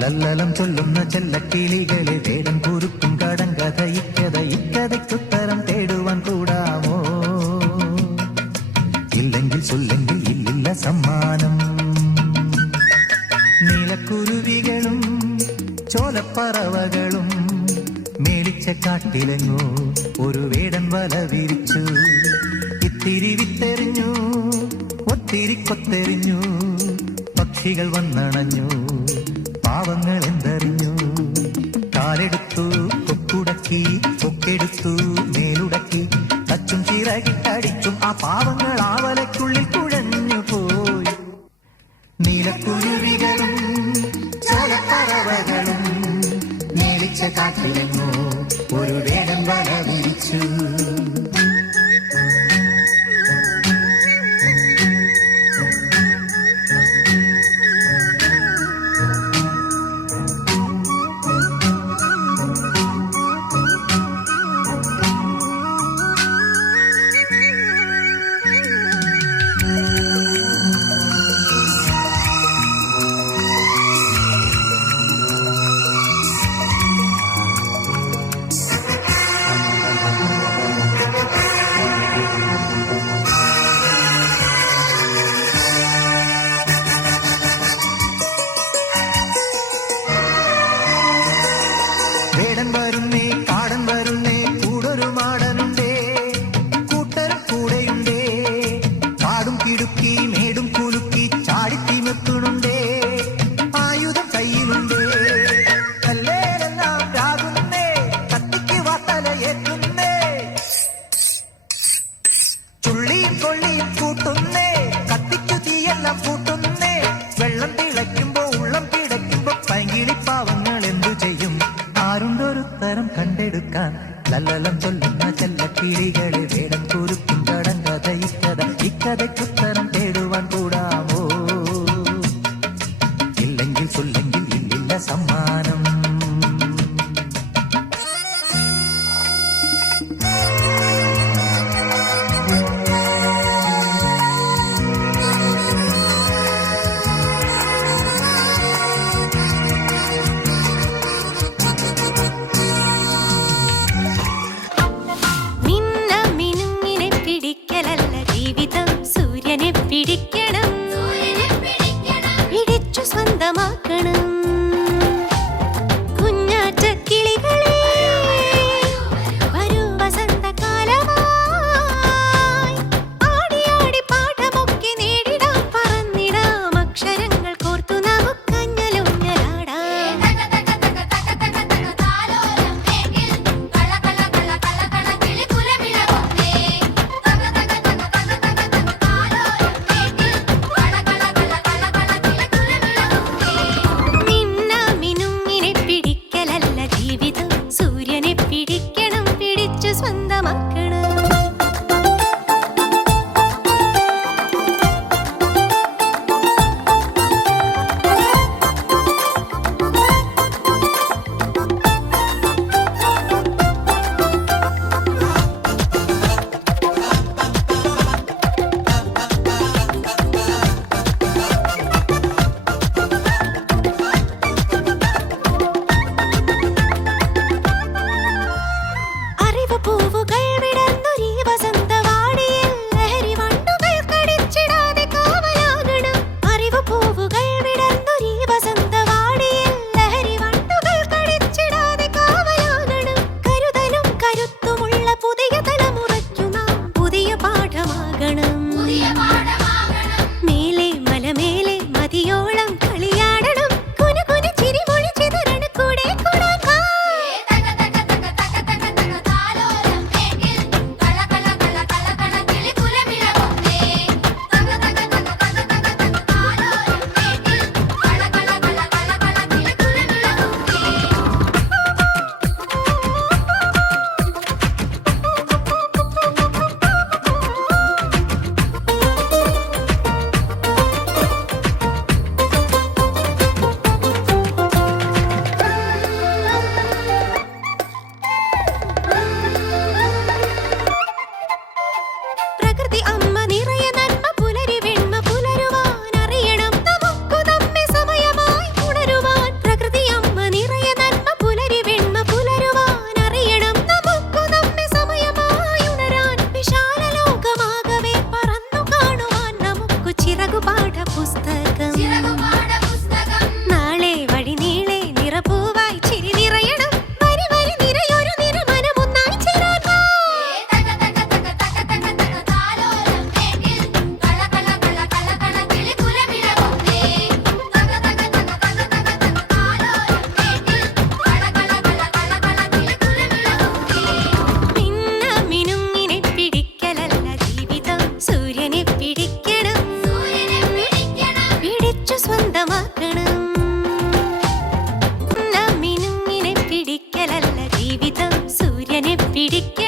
ലല്ലലം ചൊല്ലുന്ന ചെല്ലക്കിളികളെ വേടം കുറുക്കും കടങ്കഥ ഇക്കഥയ്ക്കുത്തരം തേടുവാൻ കൂടാമോ? ഇല്ലെങ്കിൽ ചൊല്ലെങ്കിൽ ഇല്ലില്ല സമ്മാനം. നീലക്കുരുവികളും ചോലപ്പറവകളും മേളിച്ച കാട്ടിലെങ്ങോ ഒരു വേടൻ വല വിരിച്ചു. ഇത്തിരി വിത്തെറിഞ്ഞു, ഒത്തിരി കൊത്തെറിഞ്ഞു, പക്ഷികൾ വന്നണഞ്ഞു, പാവങ്ങൾ എന്തറിഞ്ഞു. കാലെടുത്തു കൊക്കുടക്കി, കൊക്കെടുത്തു മേലുടക്കി, തച്ചും ചിറകിട്ടടിച്ചും ആ പാവങ്ങൾ ആവലയ്ക്കുള്ളിൽ കുഴഞ്ഞു പോയി. നീലക്കുരുവികളും ചോലപ്പറവകളും മേളിച്ച കാട്ടിലെങ്ങോ ഒരു വേടൻ വല വിരിച്ചു. വേടൻ വരുന്നേ, കാടൻ വരുന്നേ, കൂടൊരു മാടനുണ്ടേ, കൂട്ടരും കൂടെയുണ്ടേ, കാടും കിടുക്കി മേടും കുലുക്കി ചാടിത്തിമിർത്തുന്നുണ്ടേ, ആയുധം കയ്യിലുണ്ടേ, കല്ലേലെല്ലാം രാകുന്നേ, കത്തിക്ക് വാത്തലയേറ്റുന്നേ, ചുള്ളിയും കൊള്ളിയും കൂട്ടുന്നേ, കത്തിക്കു തീയെല്ലാം കൂട്ടുന്നേ, വെള്ളം തിളയ്ക്കുമ്പോ ഉള്ളം പിടയ്ക്കുമ്പോ പൈകിളിപ്പാവങ്ങൾ എന്തു ചെയ്യും? ആരുണ്ടൊരു തരം കണ്ടെടുക്കാൻ? ലല്ലലം ചൊല്ലുന്ന ചെല്ലക്കിളികളെ വേടം കുറുക്കും കടങ്കഥ ഇക്കഥയ്ക്കുത്തരം തേടുവാൻ കൂടാമോ? ഇല്ലെങ്കിൽ ചൊല്ലെങ്കിൽ ഇല്ലില്ല സമ്മാനം. ചിറകുപാഠ പുസ്തകം നാളെ വഴി നീളെ നിറപൂവായി ചിരി നിറയണം വരി വരി നിറയൊരു നിറമനമൊന്നായി ചേരാനാ മിന്നുമിനുങ്ങിനെ പിടിക്കലല്ല ജീവിതം സൂര്യനെ പിടിക്കണം പിടിച്ചു സ്വന്തമാക്കണം മിനുങ്ങിനെ പിടിക്കലല്ല ജീവിതം സൂര്യനെ പിടിക്കണം